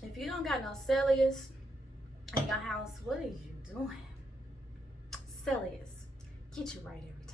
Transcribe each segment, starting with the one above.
If you don't got no Celsius in your house, what are you doing? Celsius, get you right every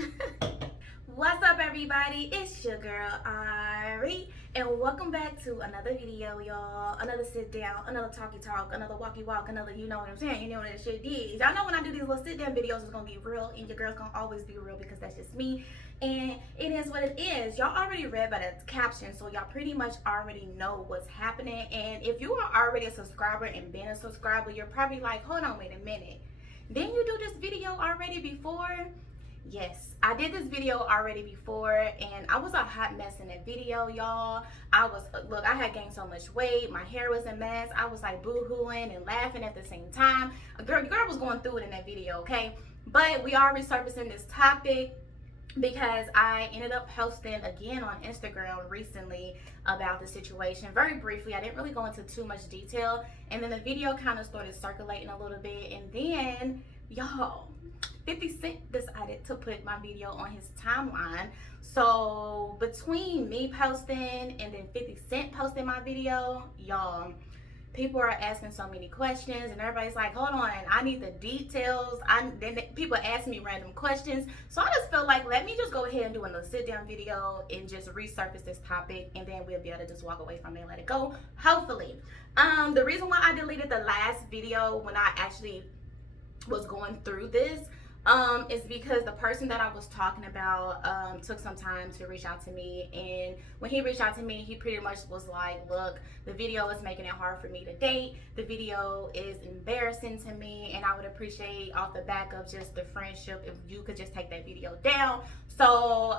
time. What's up, everybody? It's your girl Arie, and welcome back to another video, y'all. Another sit down, another talky talk, another walkie walk, another, you know what I'm saying, you know what that shit is. Y'all know when I do these little sit down videos, it's gonna be real, and your girl's gonna always be real because that's just me. And it is what it is. Y'all already read by the caption, so y'all pretty much already know what's happening. And if you are already a subscriber and been a subscriber, you're probably like, hold on, wait a minute. Didn't you do this video already before? Yes, I did this video already before, and I was a hot mess in that video, y'all. I had gained so much weight. My hair was a mess. I was like boo-hooing and laughing at the same time. Girl was going through it in that video, okay? But we are resurfacing this topic because I ended up posting again on Instagram recently about the situation very briefly. I didn't really go into too much detail, and then the video kind of started circulating a little bit, and then y'all, 50 Cent decided to put my video on his timeline. So between me posting and then 50 Cent posting my video, y'all, people are asking so many questions, and everybody's like, hold on, I need the details. Then people ask me random questions. So I just feel like, let me just go ahead and do another sit down video and just resurface this topic, and then we'll be able to just walk away from it and let it go, hopefully. The reason why I deleted the last video when I actually was going through this is because the person that I was talking about took some time to reach out to me, and when he reached out to me, he pretty much was like, look, the video is making it hard for me to date, the video is embarrassing to me, and I would appreciate off the back of just the friendship if you could just take that video down. So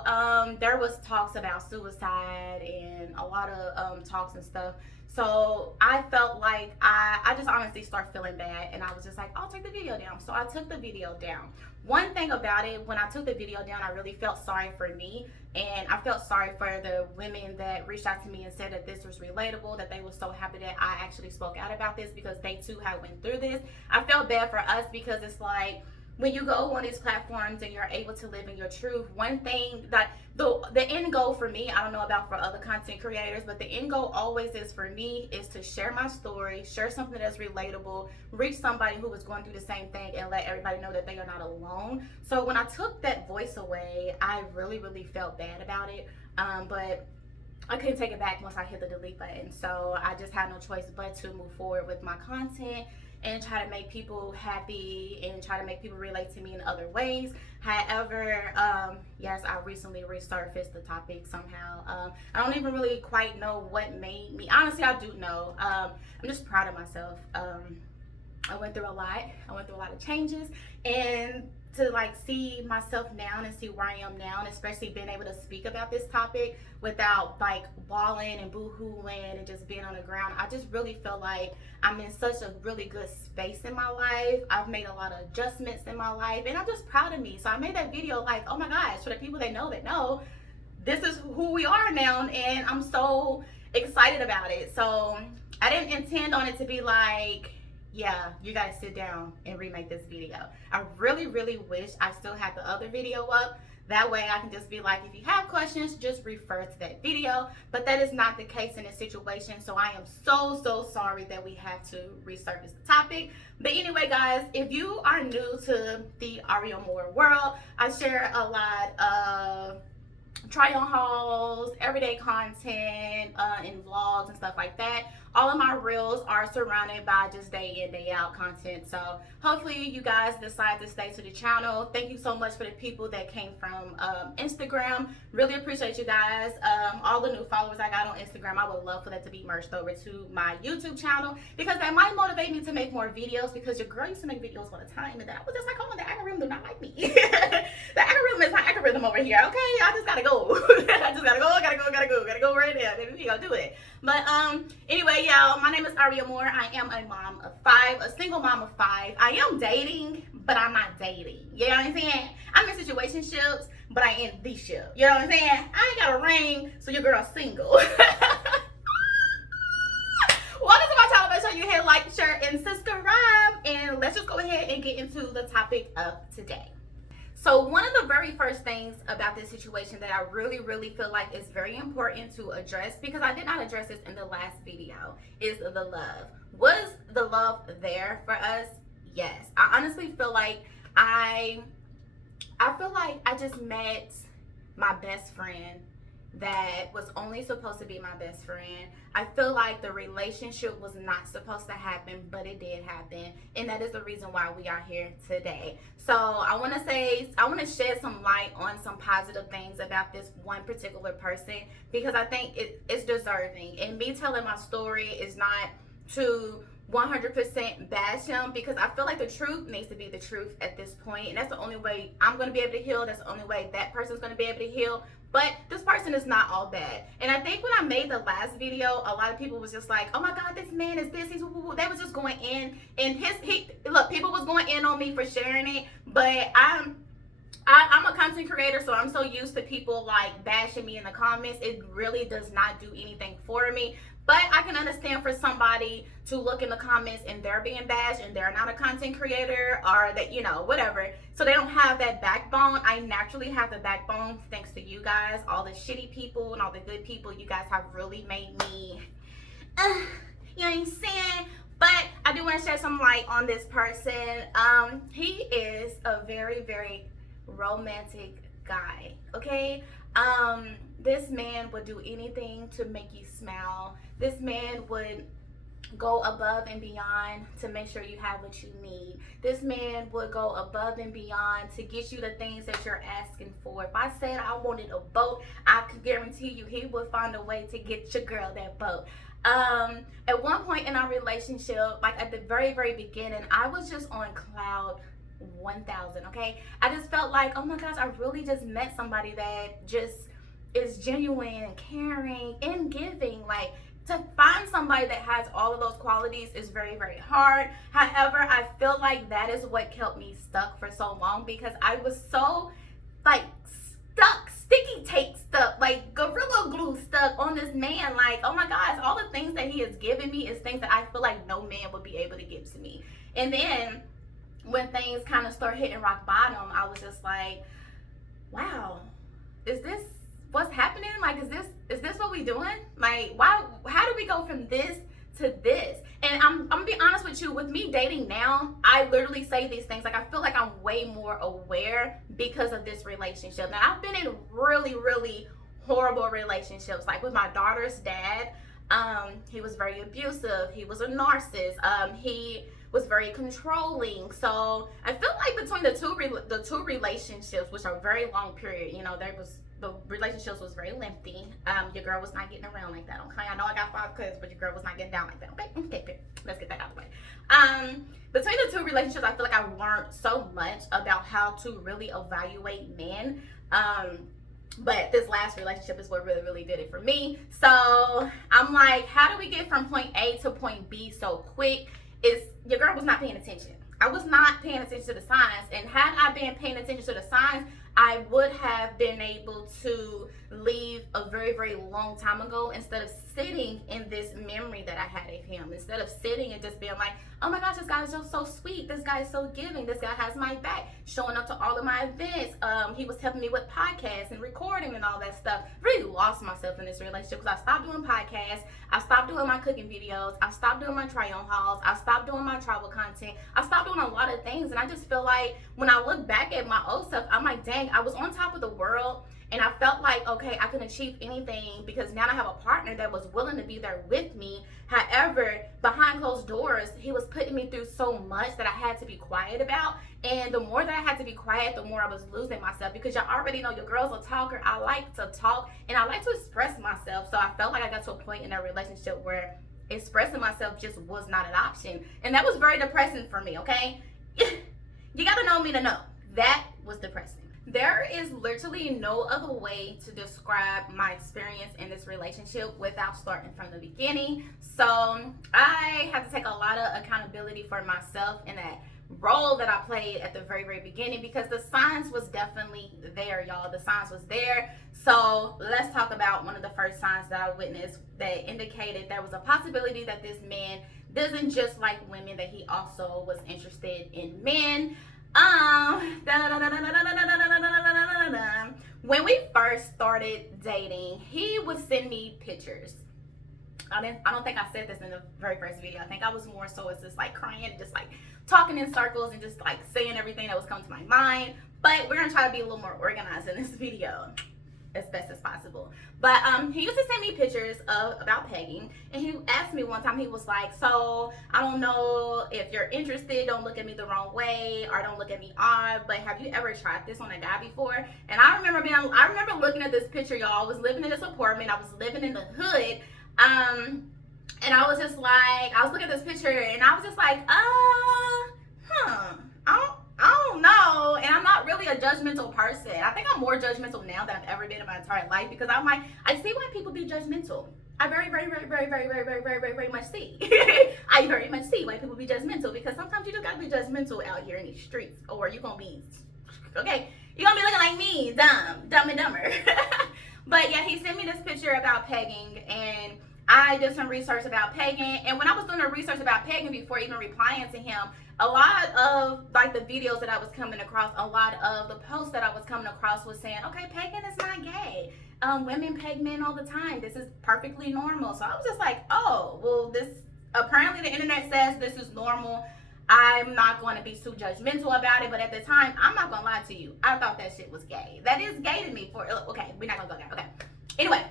there was talks about suicide and a lot of talks and stuff. So I felt like I just honestly started feeling bad, and I was just like, I'll take the video down. So I took the video down. One thing about it, when I took the video down, I really felt sorry for me, and I felt sorry for the women that reached out to me and said that this was relatable, that they were so happy that I actually spoke out about this because they too had went through this. I felt bad for us because it's like, when you go on these platforms and you're able to live in your truth, one thing that the end goal for me, I don't know about for other content creators, but the end goal always is for me is to share my story, share something that's relatable, reach somebody who is going through the same thing, and let everybody know that they are not alone. So when I took that voice away, I really, really felt bad about it. But I couldn't take it back once I hit the delete button. So I just had no choice but to move forward with my content and try to make people happy and try to make people relate to me in other ways. However, yes, I recently resurfaced the topic somehow. I don't even really quite know what made me. Honestly, I do know. I'm just proud of myself. I went through a lot. I went through a lot of changes, and to like see myself now and see where I am now, and especially being able to speak about this topic without like bawling and boo-hooing and just being on the ground, I just really feel like I'm in such a really good space in my life. I've made a lot of adjustments in my life, and I'm just proud of me. So I made that video like, oh my gosh, for the people that know, this is who we are now, and I'm so excited about it. So I didn't intend on it to be like, yeah, you gotta sit down and remake this video. I really, really wish I still had the other video up. That way I can just be like, if you have questions, just refer to that video. But that is not the case in this situation. So I am so, so sorry that we have to resurface the topic. But anyway, guys, if you are new to the Arie Amore world, I share a lot of try-on hauls, everyday content, and vlogs and stuff like that. All of my reels are surrounded by just day in, day out content. So hopefully you guys decide to stay to the channel. Thank you so much for the people that came from Instagram. Really appreciate you guys. All the new followers I got on Instagram, I would love for that to be merged over to my YouTube channel, because that might motivate me to make more videos, because your girl used to make videos all the time, and then I was just like, oh, the algorithm do not like me. The algorithm is my algorithm over here, okay? I just gotta go. I just gotta go right there. Maybe we gonna do it. But anyway, y'all, my name is Arie Amore. I am a mom of 5, a single mom of 5. I am dating, but I'm not dating. You know what I'm saying? I'm in situationships, but I ain't the ship. You know what I'm saying? I ain't got a ring, so your girl's single. Welcome to my channel. Make sure you hit like, share, and subscribe. And let's just go ahead and get into the topic of today. So one of the very first things about this situation that I really feel like is very important to address, because I did not address this in the last video, is the love. Was the love there for us? Yes. I honestly feel like I feel like I just met my best friend that was only supposed to be my best friend. I feel like the relationship was not supposed to happen, but it did happen, and that is the reason why we are here today. So I want to shed some light on some positive things about this one particular person, because I think it's deserving. And me telling my story is not to 100% bash him, because I feel like the truth needs to be the truth at this point, and that's the only way I'm going to be able to heal. That's the only way that person's going to be able to heal. But this person is not all bad. And I think when I made the last video, a lot of people was just like, oh my God, this man is this. They was just going in. And look, people was going in on me for sharing it. But I'm a content creator, so I'm so used to people like bashing me in the comments. It really does not do anything for me. But I can understand for somebody to look in the comments and they're being bashed and they're not a content creator, or that, you know, whatever. So they don't have that backbone. I naturally have the backbone thanks to you guys, all the shitty people and all the good people. You guys have really made me, you know what I'm saying? But I do want to shed some light on this person. He is a very romantic guy, okay? This man would do anything to make you smile. This man would go above and beyond to make sure you have what you need. This man would go above and beyond to get you the things that you're asking for. If I said I wanted a boat, I could guarantee you he would find a way to get your girl that boat. At one point in our relationship, like at the very beginning, I was just on cloud 1000, okay? I just felt like, oh my gosh, I really just met somebody that just is genuine and caring and giving. Like, to find somebody that has all of those qualities is very hard. However, I feel like that is what kept me stuck for so long, because I was so like stuck, sticky tape stuck, like gorilla glue stuck on this man. Like, oh my gosh, all the things that he has given me is things that I feel like no man would be able to give to me. And then when things kind of start hitting rock bottom, I was just like, wow, is this what's happening? Like, is this what we doing? Like, how do we go from this to this? And I'm gonna be honest with you, with me dating now, I literally say these things. Like, I feel like I'm way more aware because of this relationship. Now, I've been in really horrible relationships, like with my daughter's dad. He was very abusive. He was a narcissist. He was very controlling. So I feel like between the two relationships, which are very long period, you know, the relationships was very lengthy. Your girl was not getting around like that, okay? I know I got 5 kids, but your girl was not getting down like that, okay? Let's get that out of the way. Between the two relationships, I feel like I learned so much about how to really evaluate men. But this last relationship is what really did it for me. So I'm like, how do we get from point A to point B so quick? Your girl was not paying attention. I was not paying attention to the signs, and had I been paying attention to the signs, I would have been able to leave a very long time ago, instead of sitting in this memory that I had of him. Instead of sitting and just being like, oh my gosh, this guy is just so sweet. This guy is so giving. This guy has my back, showing up to all of my events. He was helping me with podcasts and recording and all that stuff. Really lost myself in this relationship, because I stopped doing podcasts. I stopped doing my cooking videos. I stopped doing my try-on hauls. I stopped doing my travel content. I stopped doing a lot of things. And I just feel like when I look back at my old self, I'm like, dang, I was on top of the world. And I felt like, okay, I can achieve anything, because now I have a partner that was willing to be there with me. However, behind closed doors, he was putting me through so much that I had to be quiet about. And the more that I had to be quiet, the more I was losing myself, because y'all already know your girl's a talker. I like to talk and I like to express myself. So I felt like I got to a point in that relationship where expressing myself just was not an option. And that was very depressing for me, okay? You gotta know me to know. That was depressing. There is literally no other way to describe my experience in this relationship without starting from the beginning. So I have to take a lot of accountability for myself in that role that I played at the very beginning, because the signs was definitely there, y'all. The signs was there. So let's talk about one of the first signs that I witnessed that indicated there was a possibility that this man doesn't just like women, that he also was interested in men. When we first started dating, he would send me pictures. I don't think I said this in the very first video. I think I was more so as just like crying, just like talking in circles and just like saying everything that was coming to my mind. But we're gonna try to be a little more organized in this video as best as possible. But he used to send me pictures about pegging, and he asked me one time, he was like, so I don't know if you're interested, don't look at me the wrong way or don't look at me odd, but have you ever tried this on a guy before? And I remember looking at this picture, y'all. I was living in this apartment, I was living in the hood, and I was just like, I was looking at this picture and I was just like, I don't know. And I'm not really a judgmental person. I think I'm more judgmental now than I've ever been in my entire life, because I'm like, I see why people be judgmental. I very much see. I very much see why people be judgmental, because sometimes you just gotta be judgmental out here in these streets, or you're gonna be, okay, you're gonna be looking like me, dumb and dumber. But yeah, he sent me this picture about pegging, and I did some research about pegging. And when I was doing the research about pegging before even replying to him, a lot of like the videos that I was coming across, a lot of the posts that I was coming across was saying, okay, pegging is not gay. Women peg men all the time. This is perfectly normal. So I was just like, oh, well, this apparently the internet says this is normal. I'm not going to be too judgmental about it, but at the time, I'm not going to lie to you, I thought that shit was gay. That is gay to me. Okay, we're not going to go there. Okay. Anyway,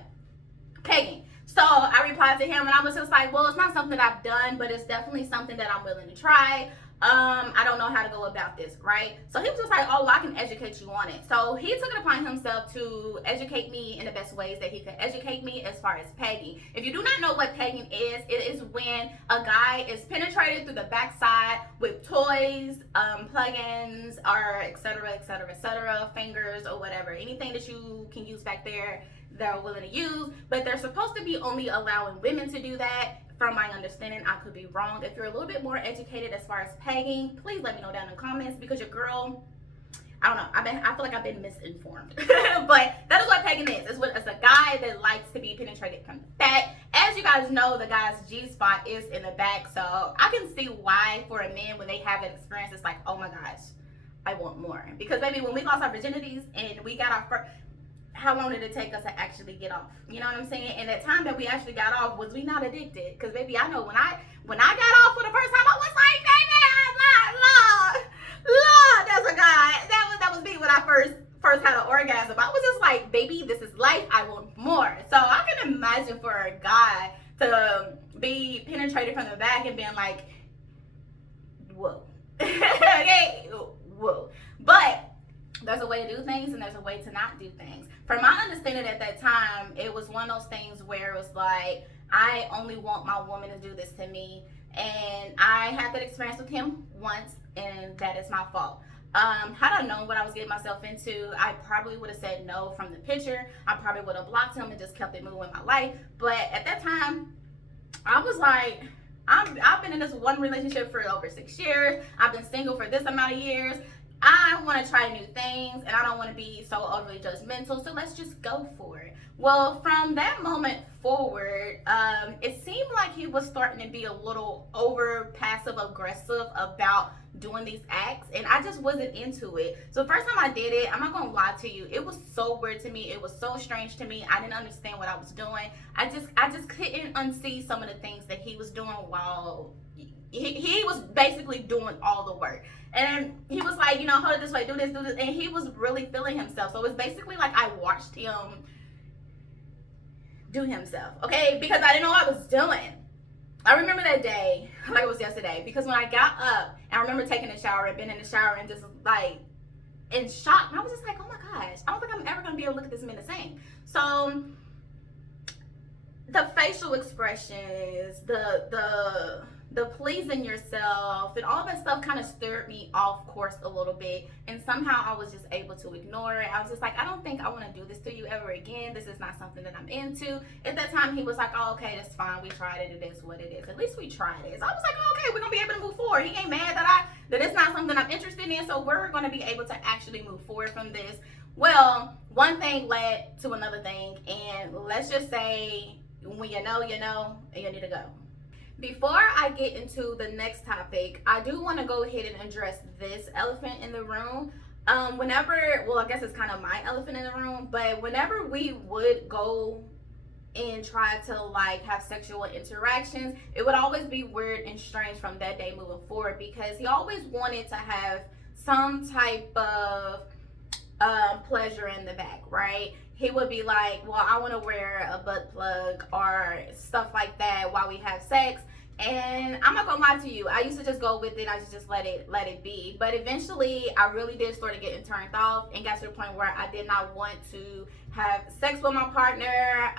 pegging. So I replied to him and I was just like, well, it's not something that I've done, but it's definitely something that I'm willing to try. I don't know how to go about this, right? So he was just like, oh, well, I can educate you on it. So he took it upon himself to educate me in the best ways that he could educate me as far as pegging. If you do not know what pegging is, it is when a guy is penetrated through the backside with toys, plug-ins, or etc., fingers or whatever. Anything that you can use back there, they're willing to use, but they're supposed to be only allowing women to do that. From my understanding, I could be wrong. If you're a little bit more educated as far as pegging, please let me know down in the comments, because your girl, I don't know, I feel like I've been misinformed. But that is what pegging is. It's a guy that likes to be penetrated from the back. As you guys know, the guy's G-spot is in the back, so I can see why for a man, when they have that experience, it's like, oh my gosh, I want more. Because baby, when we lost our virginities and we got our first, how long did it take us to actually get off? You know what I'm saying? And that time that we actually got off, was we not addicted? Because baby, I know when I got off for the first time, I was like, baby, Lord, that's a guy. That was me when I first had an orgasm. I was just like, baby, this is life. I want more. So I can imagine for a guy to be penetrated from the back and being like, whoa. Okay, whoa. But there's a way to do things and there's a way to not do things. From my understanding at that time, it was one of those things where it was like, I only want my woman to do this to me. And I had that experience with him once, and that is my fault. Had I known what I was getting myself into, I probably would have said no from the picture. I probably would have blocked him and just kept it moving with my life. But at that time, I was like, I've been in this one relationship for over 6 years. I've been single for this amount of years. I want to try new things, and I don't want to be so overly judgmental, so let's just go for it. Well, from that moment forward, it seemed like he was starting to be a little over passive aggressive about doing these acts, and I just wasn't into it. So the first time I did it, I'm not gonna lie to you, it was so weird to me. It was so strange to me. I didn't understand what I was doing. I just couldn't unsee some of the things that he was doing while he was basically doing all the work. And he was like, you know, hold it this way, do this, and he was really feeling himself. So it was basically like I watched him do himself, okay? Because I didn't know what I was doing. I remember that day like it was yesterday, because when I got up, and I remember taking a shower and being in the shower and just like in shock, and I was just like, oh my gosh, I don't think I'm ever gonna be able to look at this man the same. So the facial expressions, the pleasing yourself, and all that stuff kind of stirred me off course a little bit, and somehow I was just able to ignore it. I was just like, I don't think I want to do this to you ever again. This is not something that I'm into. At that time, he was like, oh, okay, that's fine. We tried it. It is what it is. At least we tried it. So I was like, oh, okay, we're going to be able to move forward. He ain't mad that it's not something I'm interested in, so we're going to be able to actually move forward from this. Well, one thing led to another thing, and let's just say when you know, and you need to go. Before I get into the next topic, I do want to go ahead and address this elephant in the room. Whenever, well, I guess it's kind of my elephant in the room, but whenever we would go and try to like have sexual interactions, it would always be weird and strange from that day moving forward, because he always wanted to have some type of pleasure in the back, right? He would be like, well, I want to wear a butt plug or stuff like that while we have sex. And I'm not gonna lie to you, I used to just go with it. I just let it be. But eventually I really did start getting turned off and got to the point where I did not want to have sex with my partner.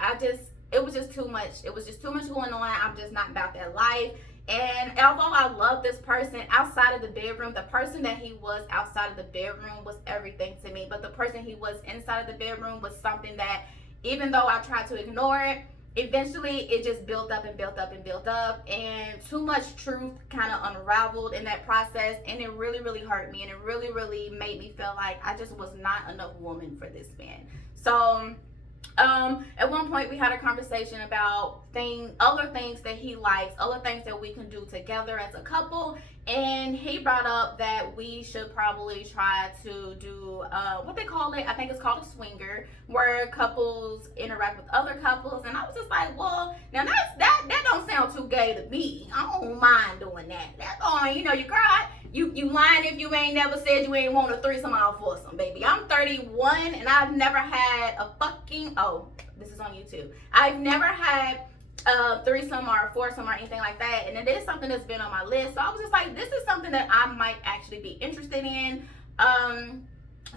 It was just too much. It was just too much going on. I'm just not about that life. And although I love this person outside of the bedroom, the person that he was outside of the bedroom was everything to me. But the person he was inside of the bedroom was something that, even though I tried to ignore it, eventually it just built up and built up and built up. And too much truth kind of unraveled in that process. And it really, really hurt me. And it really, really made me feel like I just was not enough woman for this man. So at one point we had a conversation about other things that he likes, other things that we can do together as a couple, and he brought up that we should probably try to do what they call it, I think it's called a swinger, where couples interact with other couples. And I was just like, well, now that don't sound too gay to me. I don't mind doing that. That's all, you girl, you lying if you ain't never said you ain't want a threesome or foursome, baby. I'm 31 and I've never had a this is on YouTube. I've never had a threesome or a foursome or anything like that, and it is something that's been on my list. So I was just like, this is something that I might actually be interested in.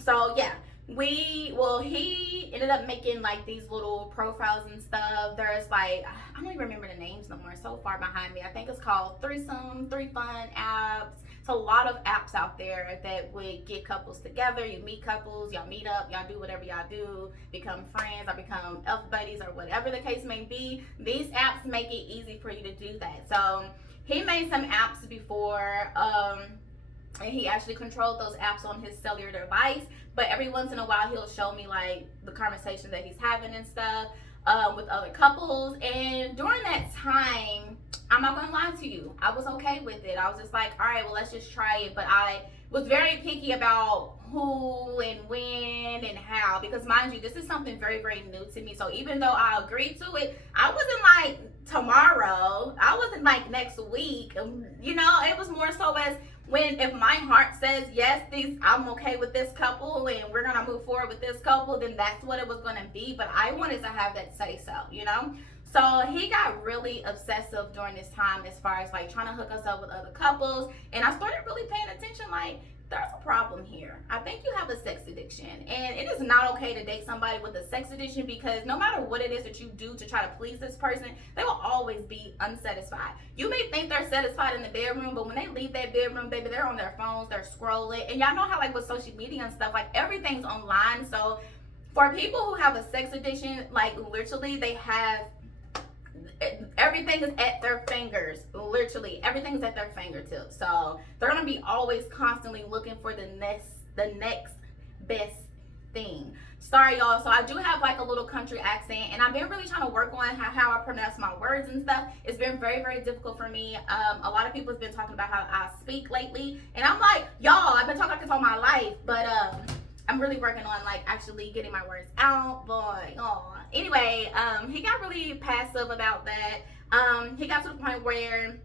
So yeah, he ended up making like these little profiles and stuff. There's like, I don't even remember the names no more. It's so far behind me. I think it's called Threesome, Three Fun apps. It's a lot of apps out there that would get couples together. You meet couples, y'all meet up, y'all do whatever y'all do, become friends or become elf buddies or whatever the case may be. These apps make it easy for you to do that. So he made some apps before, and he actually controlled those apps on his cellular device. But every once in a while he'll show me like the conversation that he's having and stuff with other couples. And during that time, I'm not gonna lie to you, I was okay with it. I was just like, all right, well, let's just try it. But I was very picky about who and when and how, because mind you, this is something very, very new to me. So even though I agreed to it, I wasn't like tomorrow, I wasn't like next week. It was more so as if my heart says yes, I'm okay with this couple and we're gonna move forward with this couple, then that's what it was gonna be. But I wanted to have that say so. So he got really obsessive during this time as far as like trying to hook us up with other couples. And I started really paying attention, like, there's a problem here. I think you have a sex addiction. And it is not okay to date somebody with a sex addiction, because no matter what it is that you do to try to please this person, they will always be unsatisfied. You may think they're satisfied in the bedroom, but when they leave that bedroom, baby, they're on their phones, they're scrolling. And y'all know how like with social media and stuff, like everything's online. So for people who have a sex addiction, like literally they have everything is at their fingers. Literally everything is at their fingertips. So they're gonna be always constantly looking for the next best thing. Sorry y'all, so I do have like a little country accent, and I've been really trying to work on how I pronounce my words and stuff. It's been very, very difficult for me. A lot of people have been talking about how I speak lately, and I'm like, y'all, I've been talking like this all my life, but I'm really working on like actually getting my words out. Boy, oh. Anyway, he got really passive about that. He got to the point where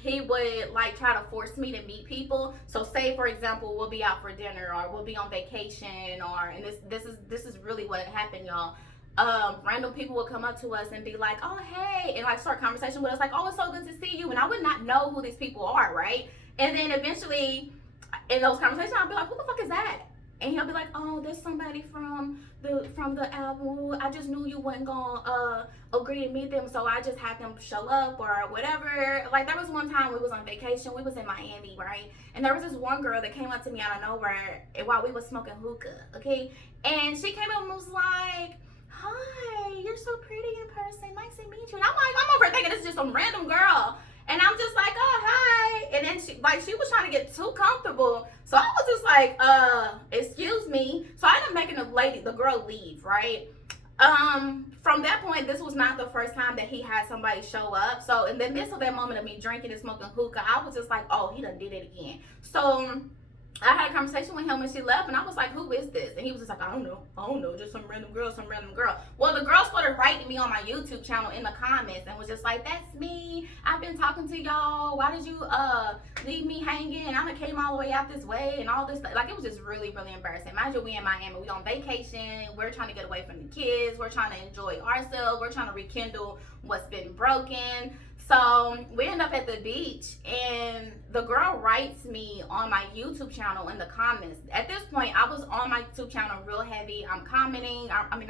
he would like try to force me to meet people. So say for example, we'll be out for dinner or we'll be on vacation, and this is really what happened, y'all. Random people would come up to us and be like, oh hey, and like start conversation with us like, oh, it's so good to see you. And I would not know who these people are, right? And then eventually in those conversations I'll be like, who the fuck is that? And he'll be like, oh, there's somebody from the album. I just knew you wasn't gonna agree to meet them, so I just had them show up or whatever. Like there was one time we was on vacation, we was in Miami, right? And there was this one girl that came up to me out of nowhere while we was smoking hookah, okay? And she came up and was like, hi, you're so pretty in person, nice to meet you. And I'm like, I'm over thinking this is just some random girl. And I'm just like, oh, hi. And then she was trying to get too comfortable. So I was just like, excuse me. So I ended up making the girl leave, right? from that point, this was not the first time that he had somebody show up. So in the midst of that moment of me drinking and smoking hookah, I was just like, oh, he done did it again. So I had a conversation with him when she left, and I was like, who is this? And he was just like, I don't know, just some random girl. Well, the girl started writing me on my YouTube channel in the comments and was just like, that's me. I've been talking to y'all. Why did you leave me hanging? I done came all the way out this way and all this stuff. Like, it was just really, really embarrassing. Mind you, we in Miami. We on vacation. We're trying to get away from the kids. We're trying to enjoy ourselves. We're trying to rekindle what's been broken. So we end up at the beach, and the girl writes me on my YouTube channel in the comments. At this point, I was on my YouTube channel real heavy. I'm commenting. I'm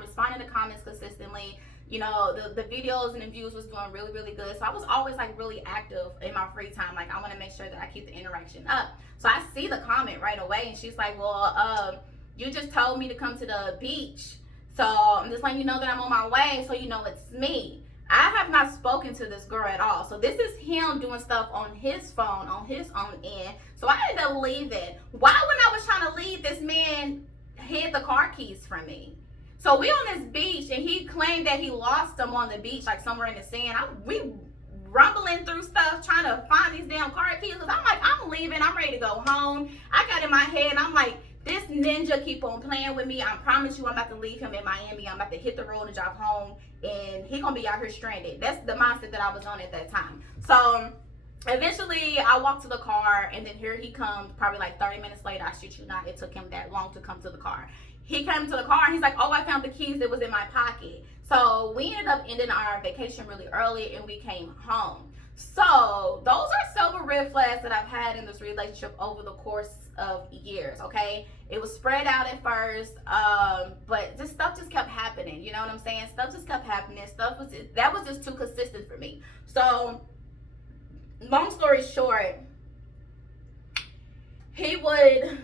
responding to comments consistently. You know, the videos and the views was doing really, really good. So I was always like really active in my free time. Like, I want to make sure that I keep the interaction up. So I see the comment right away, and she's like, well, you just told me to come to the beach. So I'm just letting you know that I'm on my way, so you know it's me. I have not spoken to this girl at all. So this is him doing stuff on his phone, on his own end. So I ended up leaving. Why, when I was trying to leave, this man hid the car keys from me? So we on this beach, and he claimed that he lost them on the beach, like somewhere in the sand. We rumbling through stuff, trying to find these damn car keys. Cause I'm like, I'm leaving. I'm ready to go home. I got in my head, and I'm like, this ninja keep on playing with me. I promise you, I'm about to leave him in Miami. I'm about to hit the road and drive home, and he gonna be out here stranded. That's the mindset that I was on at that time. So eventually, I walked to the car, and then here he comes. Probably like 30 minutes later. I shit you not, it took him that long to come to the car. He came to the car, and he's like, oh, I found the keys that was in my pocket. So we ended up ending our vacation really early, and we came home. So those are several red flags that I've had in this relationship over the course of years. Okay, it was spread out at first, but this stuff just kept happening. You know what I'm saying? Stuff just kept happening. That was just too consistent for me. So long story short, he would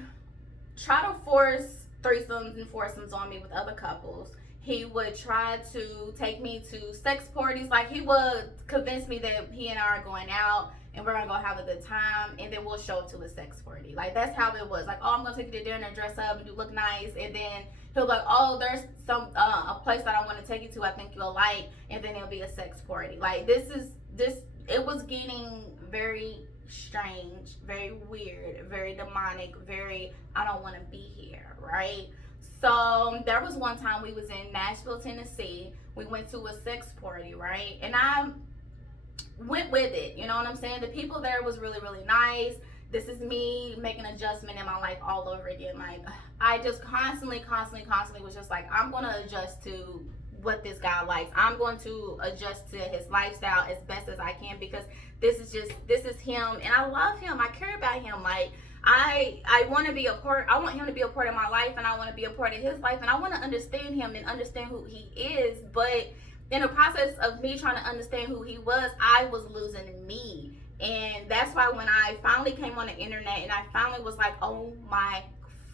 try to force threesomes and foursomes on me with other couples. He would try to take me to sex parties. Like, he would convince me that he and I are going out and we're gonna go have a good time, and then we'll show up to a sex party. Like, that's how it was. Like, oh, I'm gonna take you to dinner and dress up and you look nice, and then he'll be like, oh, there's some a place that I want to take you to, I think you'll like, and then it'll be a sex party. Like, it was getting very strange, very weird, very demonic, very, I don't want to be here, right? So there was one time we was in Nashville, Tennessee. We went to a sex party, right? And I went with it, you know what I'm saying? The people there was really, really nice. This is me making an adjustment in my life all over again. Like, I just constantly was just like, I'm going to adjust to what this guy likes. I'm going to adjust to his lifestyle as best as I can, because this is him, and I love him. I care about him. Like, I want to be a part. I want him to be a part of my life, and I want to be a part of his life, and I want to understand him and understand who he is. But in the process of me trying to understand who he was, I was losing me. And that's why when I finally came on the internet and I finally was like, oh my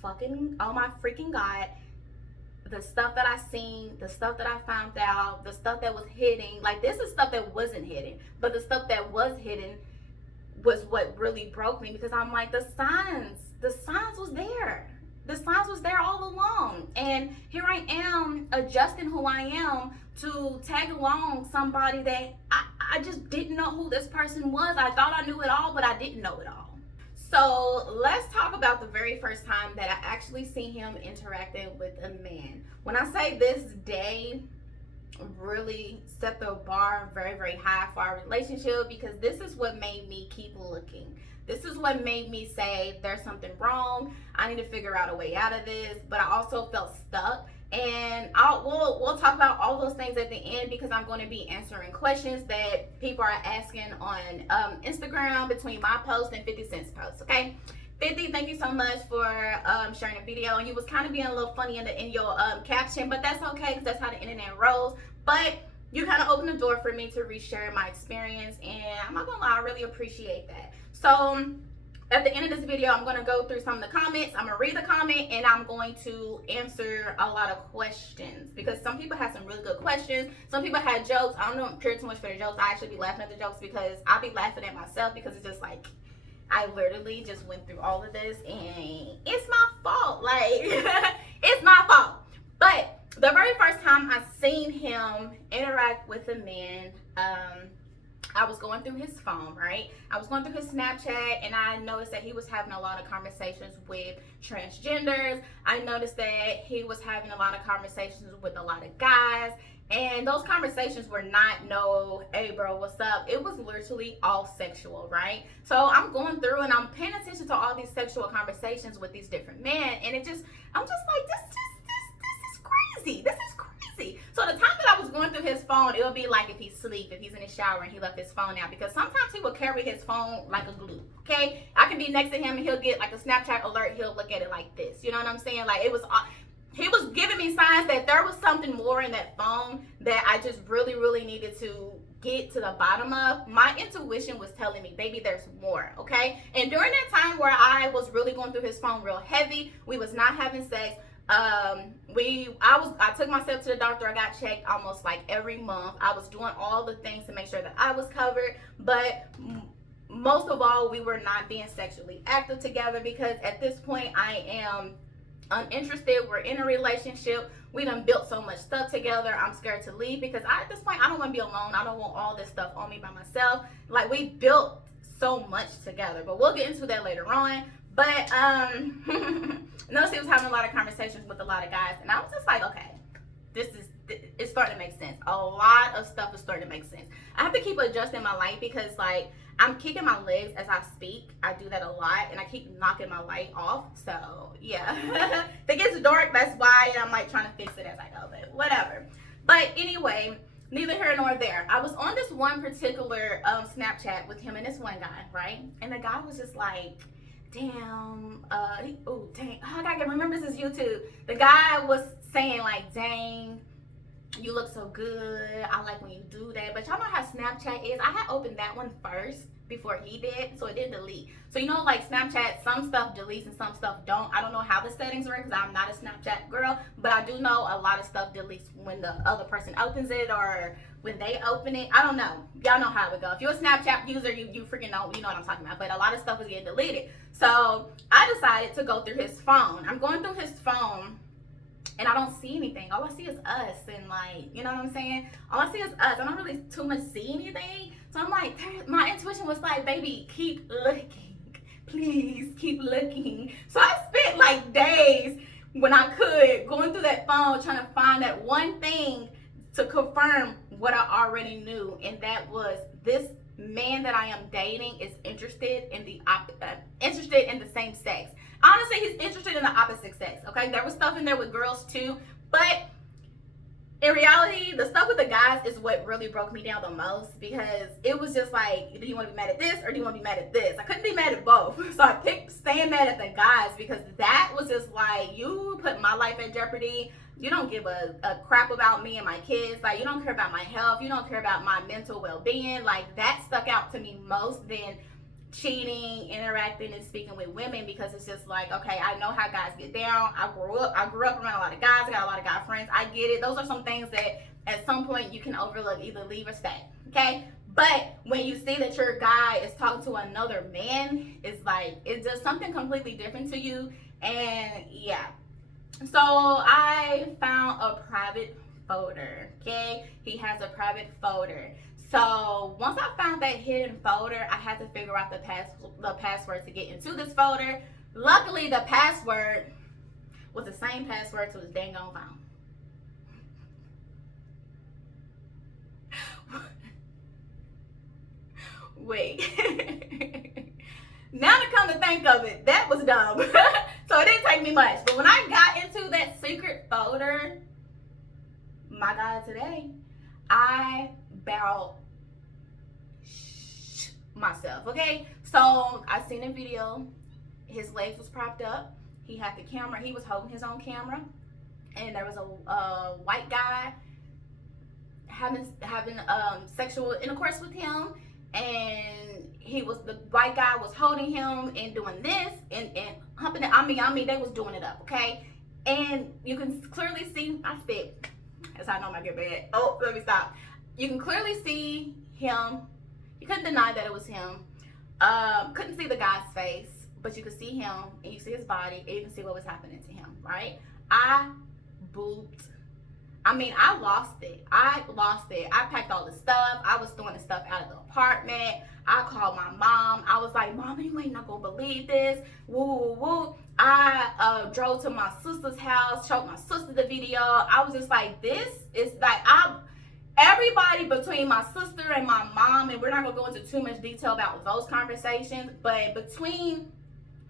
freaking God, the stuff that I seen, the stuff that I found out, the stuff that was hidden, like, this is stuff that wasn't hidden, but the stuff that was hidden was what really broke me, because I'm like, the signs was there. The signs was there all along. And here I am adjusting who I am to tag along somebody that I just didn't know who this person was. I thought I knew it all, but I didn't know it all. So let's talk about the very first time that I actually seen him interacting with a man. When I say this day really set the bar very, very high for our relationship, because this is what made me keep looking. This is what made me say there's something wrong. I need to figure out a way out of this. But I also felt stuck. And we'll talk about all those things at the end, because I'm going to be answering questions that people are asking on Instagram between my post and 50 Cent's post. Okay, 50, thank you so much for sharing the video. And you was kind of being a little funny in your caption, but that's okay, because that's how the internet rolls. But you kind of opened the door for me to reshare my experience, and I'm not gonna lie, I really appreciate that. So at the end of this video, I'm going to go through some of the comments. I'm going to read the comment, and I'm going to answer a lot of questions, because some people had some really good questions. Some people had jokes. I don't care too much for the jokes. I actually be laughing at the jokes, because I be laughing at myself, because it's just like, I literally just went through all of this, and it's my fault. Like, it's my fault. But the very first time I seen him interact with a man, I was going through his phone, right? I was going through his Snapchat, and I noticed that he was having a lot of conversations with transgenders. I noticed that he was having a lot of conversations with a lot of guys. And those conversations were not no, hey bro, what's up? It was literally all sexual, right? So I'm going through and I'm paying attention to all these sexual conversations with these different men, and I'm just like, this is crazy. This is crazy. So the time that I was going through his phone, it would be like if he's asleep, if he's in his shower and he left his phone out, because sometimes he will carry his phone like a glue. Okay, I can be next to him and he'll get like a Snapchat alert. He'll look at it like this. You know what I'm saying? Like he was giving me signs that there was something more in that phone that I just really needed to get to the bottom of. My intuition was telling me, baby, there's more, okay? And during that time where I was really going through his phone real heavy, we was not having sex. I took myself to the doctor. I got checked almost like every month. I was doing all the things to make sure that I was covered, but most of all, we were not being sexually active together, because at this point I am uninterested. We're in a relationship. We done built so much stuff together. I'm scared to leave, because at this point I don't want to be alone. I don't want all this stuff on me by myself. Like, we built so much together, but we'll get into that later on. But notice he was having a lot of conversations with a lot of guys, and I was just like, okay, it's starting to make sense. A lot of stuff is starting to make sense. I have to keep adjusting my light, because like I'm kicking my legs as I speak. I do that a lot, and I keep knocking my light off. So yeah, if it gets dark, that's why. And I'm like trying to fix it as I go, but whatever. But anyway, neither here nor there. I was on this one particular Snapchat with him and this one guy, right? And the guy was just like, damn, dang, oh, I gotta remember this is YouTube. The guy was saying like, dang, you look so good. I like when you do that. But y'all know how Snapchat is. I had opened that one first before he did, so it didn't delete. So you know, like Snapchat, some stuff deletes and some stuff don't. I don't know how the settings work, because I'm not a Snapchat girl, but I do know a lot of stuff deletes when the other person opens it or when they open it. I don't know. Y'all know how it would go. If you're a Snapchat user, you freaking know, you know what I'm talking about. But a lot of stuff is getting deleted. So I decided to go through his phone. I'm going through his phone, and I don't see anything. All I see is us, and like, you know what I'm saying? All I see is us. I don't really too much see anything. So I'm like, my intuition was like, baby, keep looking. Please keep looking. So I spent like days when I could going through that phone trying to find that one thing to confirm what I already knew, and that was this man that I am dating is interested in the same sex. Honestly, he's interested in the opposite sex. Okay, there was stuff in there with girls too, but in reality, the stuff with the guys is what really broke me down the most, because it was just like, do you want to be mad at this or do you want to be mad at this? I couldn't be mad at both. So I picked staying mad at the guys, because that was just like, you put my life at jeopardy. You don't give a crap about me and my kids. Like, you don't care about my health. You don't care about my mental well-being. Like, that stuck out to me most than cheating, interacting, and speaking with women, because it's just like, okay, I know how guys get down. I grew up around a lot of guys. I got a lot of guy friends. I get it. Those are some things that at some point you can overlook, either leave or stay. Okay? But when you see that your guy is talking to another man, it's like, it does something completely different to you. And yeah. So I found a private folder. Okay? He has a private folder. So once I found that hidden folder, I had to figure out the password to get into this folder. Luckily, the password was the same password to his dang on phone. Wait. Now to come to think of it, that was dumb. So it didn't take me much. But when I got into that secret folder, my God, today, I about myself, okay? So I seen a video. His legs was propped up. He had the camera. He was holding his own camera, and there was a white guy having sexual intercourse with him, and the white guy was holding him and doing this and humping it. I mean, they was doing it up, okay? And you can clearly see, I spit. That's how I know I'm gonna get bad. Oh, let me stop. You can clearly see him. You couldn't deny that it was him. Couldn't see the guy's face, but you could see him, and you see his body, and you can see what was happening to him, right? I booped I mean, I lost it. I packed all the stuff. I was throwing the stuff out of the apartment. I called my mom. I was like, Mama, you ain't not gonna believe this. Woo, woo, woo. I drove to my sister's house, showed my sister the video. I was just like, this is like, everybody between my sister and my mom, and we're not gonna go into too much detail about those conversations, but between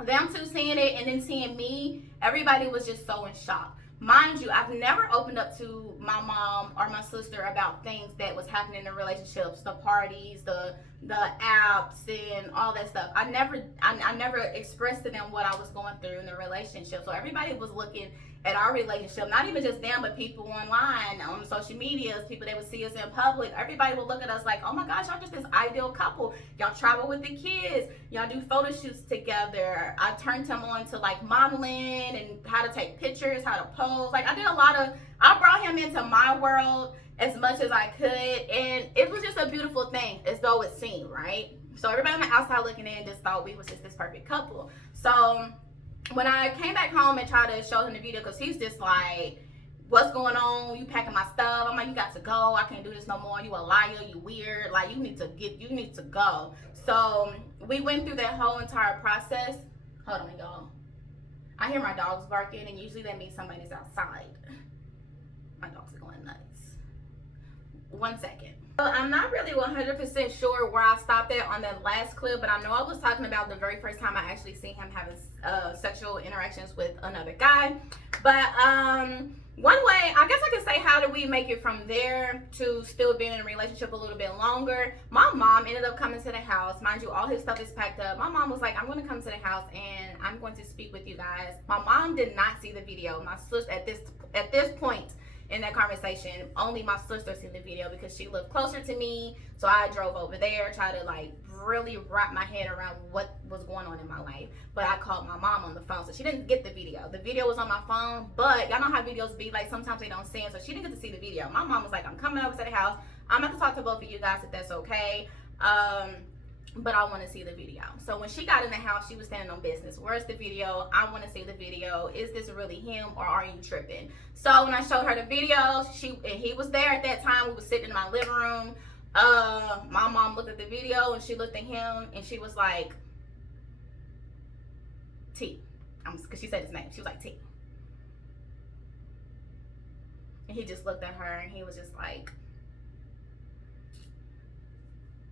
them two seeing it and then seeing me, everybody was just so in shock. Mind you, I've never opened up to my mom or my sister about things that was happening in the relationships, the parties, the apps, and all that stuff. I never expressed to them what I was going through in the relationship. So everybody was looking at our relationship, not even just them, but people online, on social medias, people that would see us in public. Everybody would look at us like, oh my gosh, y'all just this ideal couple. Y'all travel with the kids. Y'all do photo shoots together. I turned him on to like modeling and how to take pictures, how to pose. Like I brought him into my world as much as I could. And it was just a beautiful thing, as though it seemed, right? So everybody on the outside looking in just thought we was just this perfect couple. So when I came back home and tried to show him the video, because he's just like, what's going on? You packing my stuff? I'm like, you got to go. I can't do this no more. You a liar. You weird. Like, you need to go. So we went through that whole entire process. Hold on, y'all. I hear my dogs barking, and usually that means somebody's outside. My dogs are going nuts. 1 second. So I'm not really 100% sure where I stopped at on that last clip, but I know I was talking about the very first time I actually seen him having sexual interactions with another guy. But one way, I guess I could say, how did we make it from there to still being in a relationship a little bit longer? My mom ended up coming to the house. Mind you, all his stuff is packed up. My mom was like, I'm going to come to the house and I'm going to speak with you guys. My mom did not see the video. My sister, at this point in that conversation, only my sister seen the video because she lived closer to me. So I drove over there, tried to like really wrap my head around what was going on in my life. But I called my mom on the phone, so she didn't get the video. The video was on my phone, but y'all know how videos be, like sometimes they don't send, so she didn't get to see the video. My mom was like, I'm coming over to the house. I'm about to talk to both of you guys if that's okay. But I want to see the video. So when she got in the house, she was standing on business. Where's the video? I want to see the video. Is this really him or are you tripping? So when I showed her the video, he was there at that time. We were sitting in my living room. My mom looked at the video and she looked at him and she was like, T. Because she said his name. She was like, T. And he just looked at her and he was just like,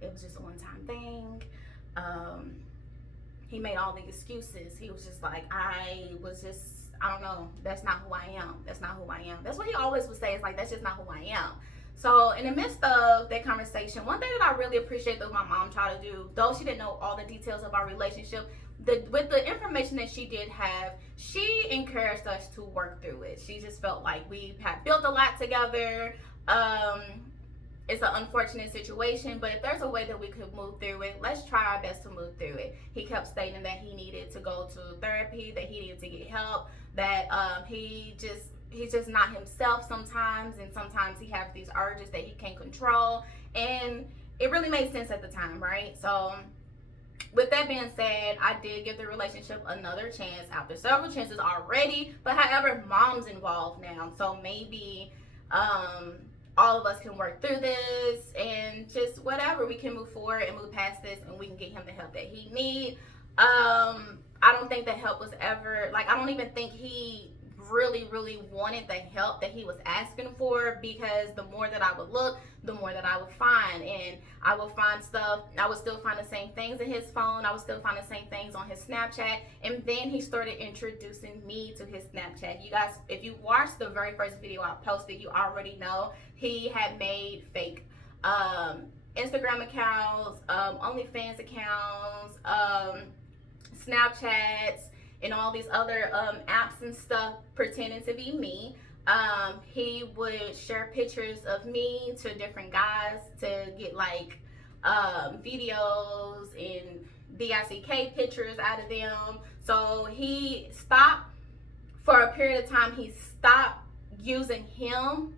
it was just a one-time thing. He made all the excuses. He was just like, I don't know. That's not who I am. That's not who I am. That's what he always would say. It's like, that's just not who I am. So in the midst of that conversation, one thing that I really appreciate that my mom tried to do, though she didn't know all the details of our relationship, with the information that she did have, she encouraged us to work through it. She just felt like we had built a lot together. It's an unfortunate situation, but if there's a way that we could move through it, let's try our best to move through it. He kept stating that he needed to go to therapy, that he needed to get help, that he's just not himself sometimes, and sometimes he has these urges that he can't control, and it really made sense at the time, right? So with that being said, I did give the relationship another chance after several chances already, but however, mom's involved now, so maybe all of us can work through this and just whatever, we can move forward and move past this and we can get him the help that he needs. I don't think the help was ever, like, I don't even think he really wanted the help that he was asking for, because the more that I would look, the more that I would find, and I would find stuff. I would still find the same things in his phone. I would still find the same things on his Snapchat, and then he started introducing me to his Snapchat. You guys, if you watched the very first video I posted, you already know he had made fake Instagram accounts, OnlyFans accounts, Snapchats, and all these other apps and stuff pretending to be me. He would share pictures of me to different guys to get like videos and BICK pictures out of them. So he stopped, for a period of time, he stopped using him